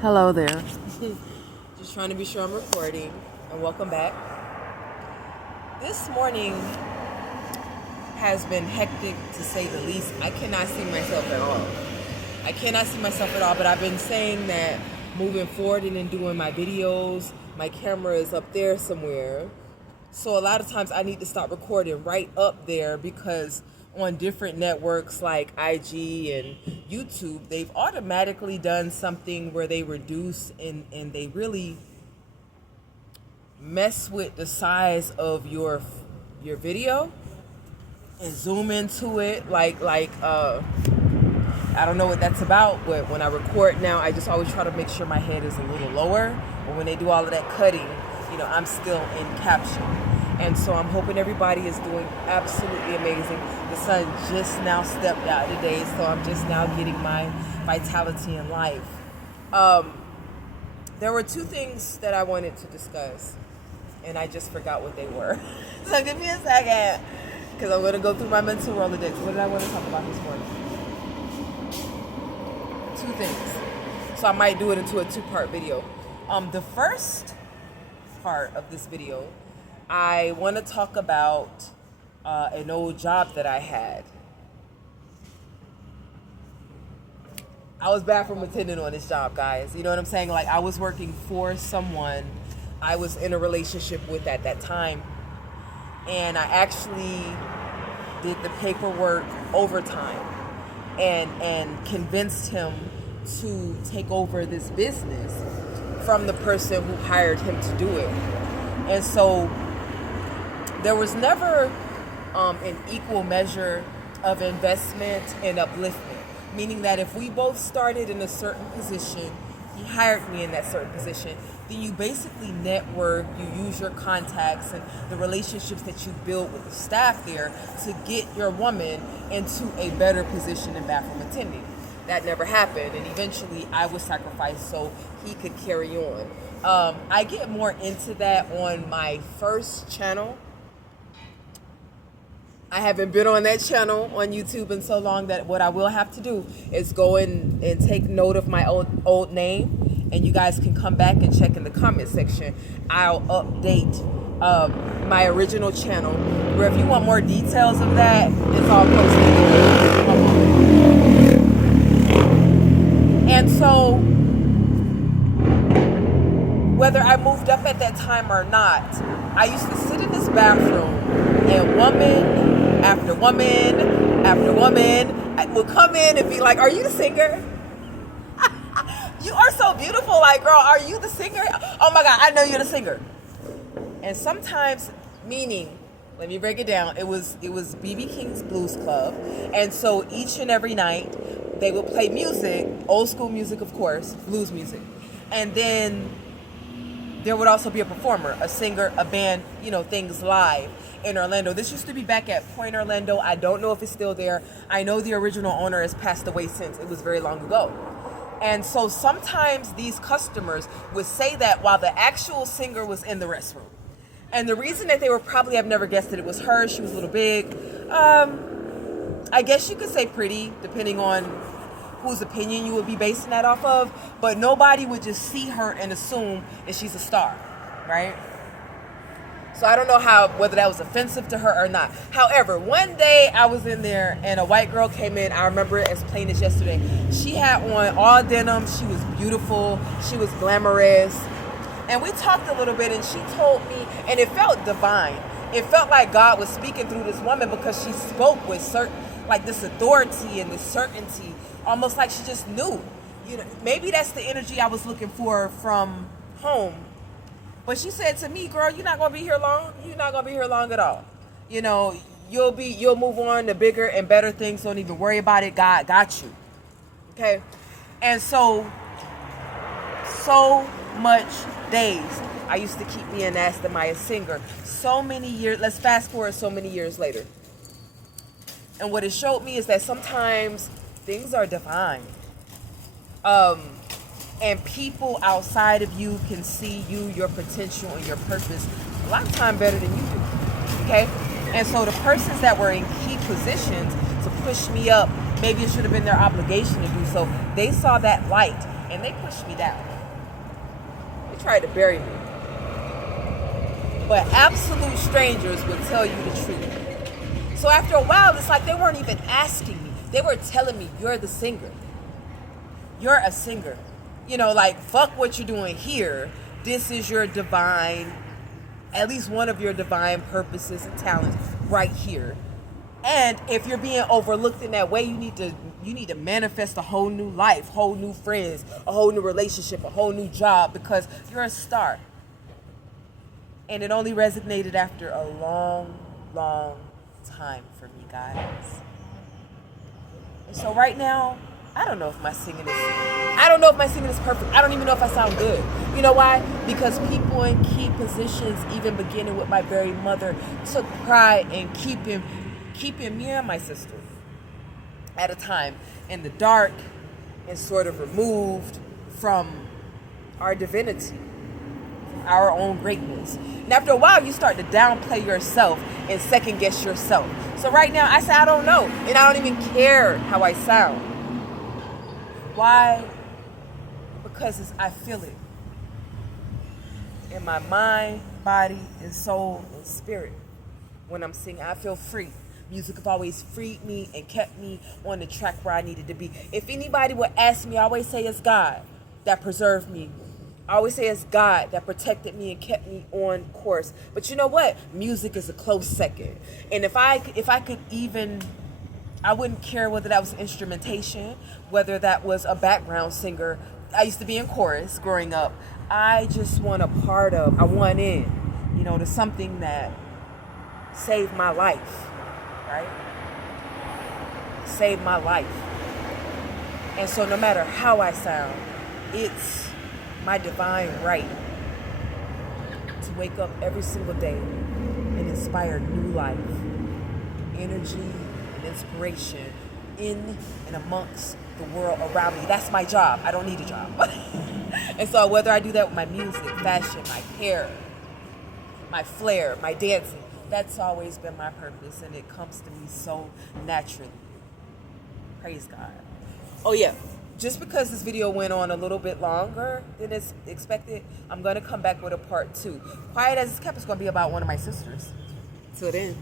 Hello there. Just trying to be sure I'm recording. And welcome back. This morning has been hectic to say the least. I cannot see myself at all. But I've been saying that moving forward and in doing my videos, my camera is up there somewhere. So a lot of times I need to start recording right up there because on different networks like IG and YouTube, they've automatically done something where they reduce and they really mess with the size of your video and zoom into it I don't know what that's about, but when I record now, I just always try to make sure my head is a little lower. But when they do all of that cutting, I'm still in caption. And so I'm hoping everybody is doing absolutely amazing. The sun just now stepped out today, so I'm just now getting my vitality in life. There were two things that I wanted to discuss, and I just forgot what they were. So give me a second, because I'm going to go through my mental Rolodex. What did I want to talk about this morning? Two things. So I might do it into a two-part video. The first part of this video, I want to talk about an old job that I had. I was bathroom attendant on this job, guys. You know what I'm saying? Like, I was working for someone I was in a relationship with at that time. And I actually did the paperwork overtime and convinced him to take over this business from the person who hired him to do it. And so there was never an equal measure of investment and upliftment, meaning that if we both started in a certain position, he hired me in that certain position, then you basically network, you use your contacts and the relationships that you build with the staff there to get your woman into a better position in bathroom attending. That never happened, and eventually I was sacrificed so he could carry on. I get more into that on my first channel. I haven't been on that channel on YouTube in so long that what I will have to do is go in and take note of my old name, and you guys can come back and check in the comment section. I'll update my original channel, where if you want more details of that, it's all posted. And so, whether I moved up at that time or not, I used to sit in this bathroom and woman after woman after woman would come in and be like, "Are you the singer? You are so beautiful. Like, girl, are you the singer? Oh my God, I know you're the singer." And sometimes, meaning, let me break it down. It was BB King's Blues Club. And so each and every night they would play music, old school music, of course, blues music. And then there would also be a performer, a singer, a band, things live in Orlando. This used to be back at Point Orlando. I don't know if it's still there. I know the original owner has passed away since. It was very long ago. And so sometimes these customers would say that while the actual singer was in the restroom. And the reason that they were probably, I've never guessed that it was her. She was a little big. I guess you could say pretty, depending on whose opinion you would be basing that off of, but nobody would just see her and assume that she's a star, right? So I don't know whether that was offensive to her or not. However, one day I was in there and a white girl came in. I remember it as plain as yesterday. She had on all denim. She was beautiful. She was glamorous. And we talked a little bit, and she told me, and it felt divine. It felt like God was speaking through this woman because she spoke with this authority and this certainty, almost like she just knew. Maybe that's the energy I was looking for from home. But she said to me, "Girl, you're not gonna be here long. You're not gonna be here long at all. You'll move on to bigger and better things. Don't even worry about it. God got you." Okay, and so much days I used to keep being asked, "Am I a singer?" So many years. Let's fast forward so many years later. And what it showed me is that sometimes things are divine. And people outside of you can see you, your potential, and your purpose a lot of time better than you do. Okay? And so the persons that were in key positions to push me up, maybe it should have been their obligation to do so. They saw that light and they pushed me down. They tried to bury me. But absolute strangers will tell you the truth. So after a while, it's like they weren't even asking me. They were telling me, you're the singer. You're a singer. You know, like, fuck what you're doing here. This is your divine, at least one of your divine purposes and talents right here. And if you're being overlooked in that way, you need to manifest a whole new life, whole new friends, a whole new relationship, a whole new job, because you're a star. And it only resonated after a long, long time for me, guys. And so right now, I don't know if my singing is perfect. I don't even know if I sound good. You know why? Because people in key positions, even beginning with my very mother, took pride in keeping me and my sister at a time in the dark and sort of removed from our divinity, our own greatness. And after a while, you start to downplay yourself and second guess yourself. So right now, I say I don't know, and I don't even care how I sound. Why? Because I feel it in my mind, body, and soul, and spirit. When I'm singing, I feel free. Music have always freed me and kept me on the track where I needed to be. If anybody would ask me, I always say it's God that preserved me. I always say it's God that protected me and kept me on course. But you know what? Music is a close second. And if I could even, I wouldn't care whether that was instrumentation, whether that was a background singer. I used to be in chorus growing up. I just want a part of, I want in, to something that saved my life, right? Saved my life. And so no matter how I sound, it's my divine right to wake up every single day and inspire new life, energy, and inspiration in and amongst the world around me. That's my job. I don't need a job. And so whether I do that with my music, fashion, my hair, my flair, my dancing, that's always been my purpose, and it comes to me so naturally. Praise God. Oh yeah, just because this video went on a little bit longer than it's expected, I'm going to come back with a part 2. Quiet as it's kept, it's going to be about one of my sisters. Till then.